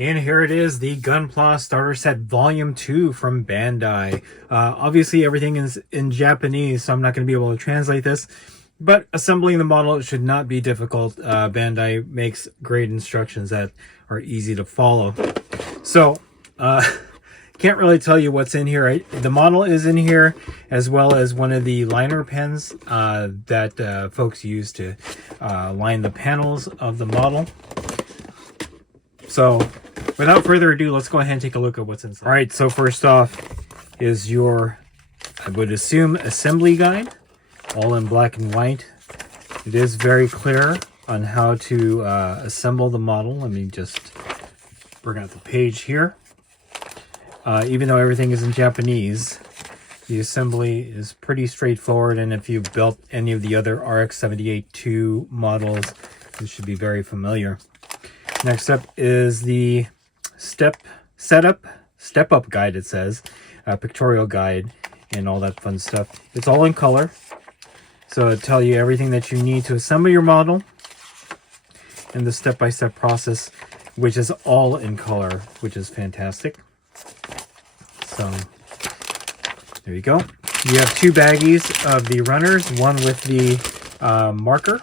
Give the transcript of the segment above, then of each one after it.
And here it is, the Gunpla Starter Set Volume 2 from Bandai. Obviously everything is in Japanese, so I'm not going to be able to translate this. But assembling the model should not be difficult. Bandai makes great instructions that are easy to follow. So, can't really tell you what's in here. The model is in here, as well as one of the liner pens that folks use to line the panels of the model. So, without further ado, let's go ahead and take a look at what's inside. All right, so first off is your, I would assume, assembly guide, all in black and white. It is very clear on how to assemble the model. Let me just bring out the page here. Even though everything is in Japanese, the assembly is pretty straightforward, and if you've built any of the other RX-78-2 models, this should be very familiar. Next up is the step up guide, it says, pictorial guide, and all that fun stuff. It's all in color, so it'll tell you everything that you need to assemble your model, and the step-by-step process, which is all in color, which is fantastic. So there you go. You have two baggies of the runners, one with the marker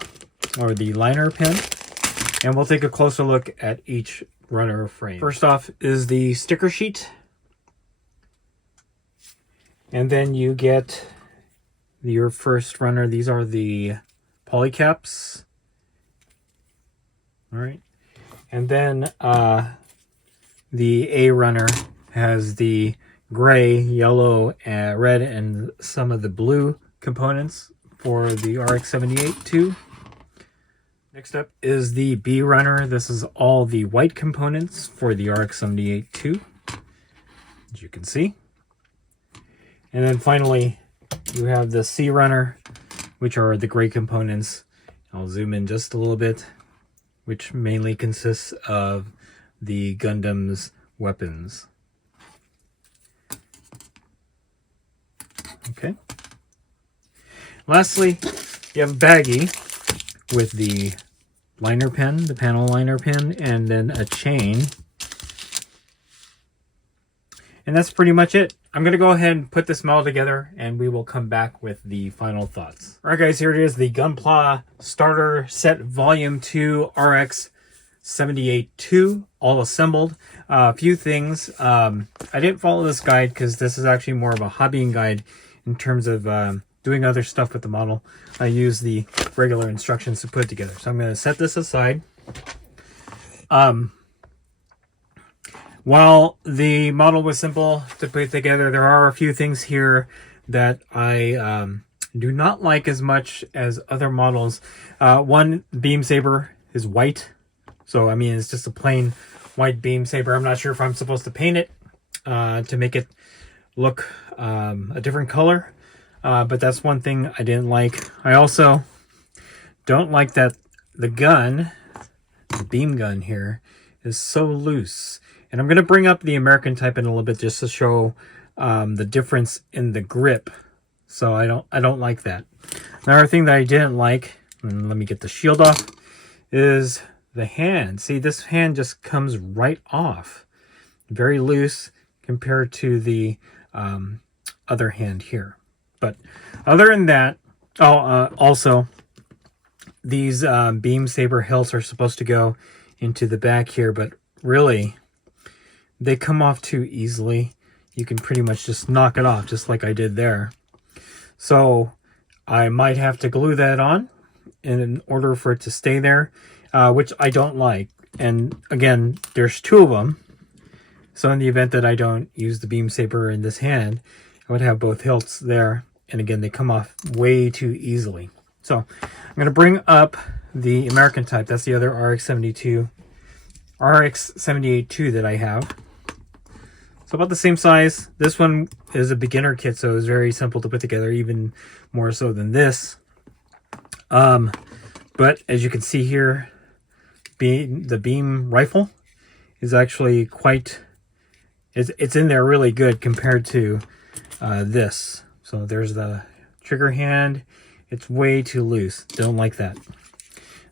or the liner pen, and we'll take a closer look at each runner frame. First off is the sticker sheet, and then you get your first runner. These are the polycaps. All right, and then the A runner has the gray, yellow, red, and some of the blue components for the RX-78-2. Next up is the B runner. This is all the white components for the RX-78-2, as you can see. And then finally, you have the C runner, which are the gray components. I'll zoom in just a little bit, which mainly consists of the Gundam's weapons. Okay. Lastly, you have a baggie with the liner pen, the panel liner pen, and then a chain. And that's pretty much it. I'm going to go ahead and put this model together, and we will come back with the final thoughts. All right, guys, here it is, the Gunpla Starter Set Volume 2 RX-78-2, all assembled. A few things. I didn't follow this guide because this is actually more of a hobbying guide in terms of doing other stuff with the model. I use the regular instructions to put it together. So I'm going to set this aside. While the model was simple to put together, there are a few things here that I do not like as much as other models. One, beam saber is white. So, I mean, it's just a plain white beam saber. I'm not sure if I'm supposed to paint it to make it look a different color. But that's one thing I didn't like. I also don't like that the gun, the beam gun here, is so loose. And I'm going to bring up the American type in a little bit just to show the difference in the grip. So I don't like that. Another thing that I didn't like, and let me get the shield off, is the hand. See, this hand just comes right off. Very loose compared to the other hand here. But other than that, also, these beam saber hilts are supposed to go into the back here, but really, they come off too easily. You can pretty much just knock it off, just like I did there. So I might have to glue that on in order for it to stay there, which I don't like. And again, there's two of them. So in the event that I don't use the beam saber in this hand, I would have both hilts there. And again, they come off way too easily. So I'm going to bring up the American type. That's the other RX-78-2 that I have. So about the same size. This one is a beginner kit, so it's very simple to put together, even more so than this. But as you can see here, the beam rifle is actually quite... It's in there really good compared to this. So there's the trigger hand. It's way too loose. Don't like that.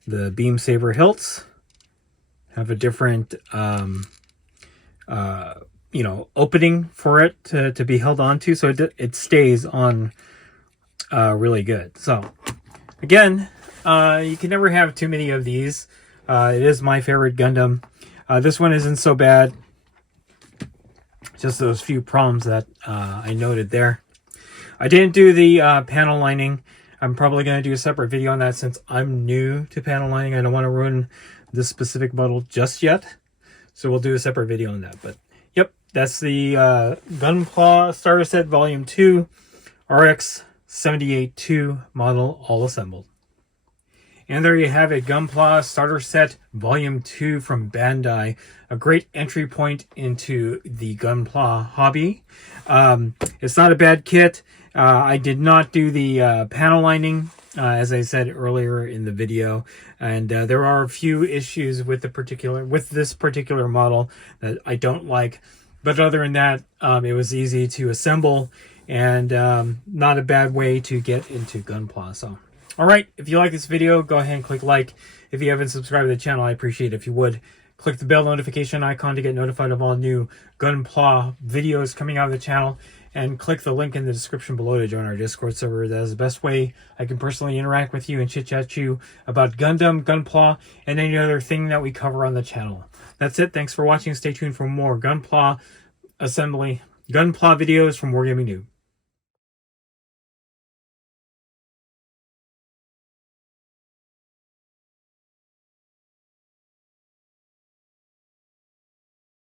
The beam saber hilts have a different you know, opening for it to be held onto, so it stays on really good. So again, you can never have too many of these. It is my favorite Gundam. This one isn't so bad. Just those few problems that I noted there. I didn't do the panel lining. I'm probably going to do a separate video on that since I'm new to panel lining. I don't want to ruin this specific model just yet. So we'll do a separate video on that. But yep, that's the Gunpla Starter Set Volume 2 RX 78-2 model all assembled. And there you have it, Gunpla Starter Set Volume 2 from Bandai. A great entry point into the Gunpla hobby. It's not a bad kit. I did not do the panel lining, as I said earlier in the video. And there are a few issues with this particular model that I don't like. But other than that, it was easy to assemble and not a bad way to get into Gunpla. So. Alright, if you like this video, go ahead and click like. If you haven't subscribed to the channel, I appreciate it if you would. Click the bell notification icon to get notified of all new Gunpla videos coming out of the channel. And click the link in the description below to join our Discord server. That is the best way I can personally interact with you and chit-chat you about Gundam, Gunpla, and any other thing that we cover on the channel. That's it. Thanks for watching. Stay tuned for more Gunpla videos from Wargaming Noob.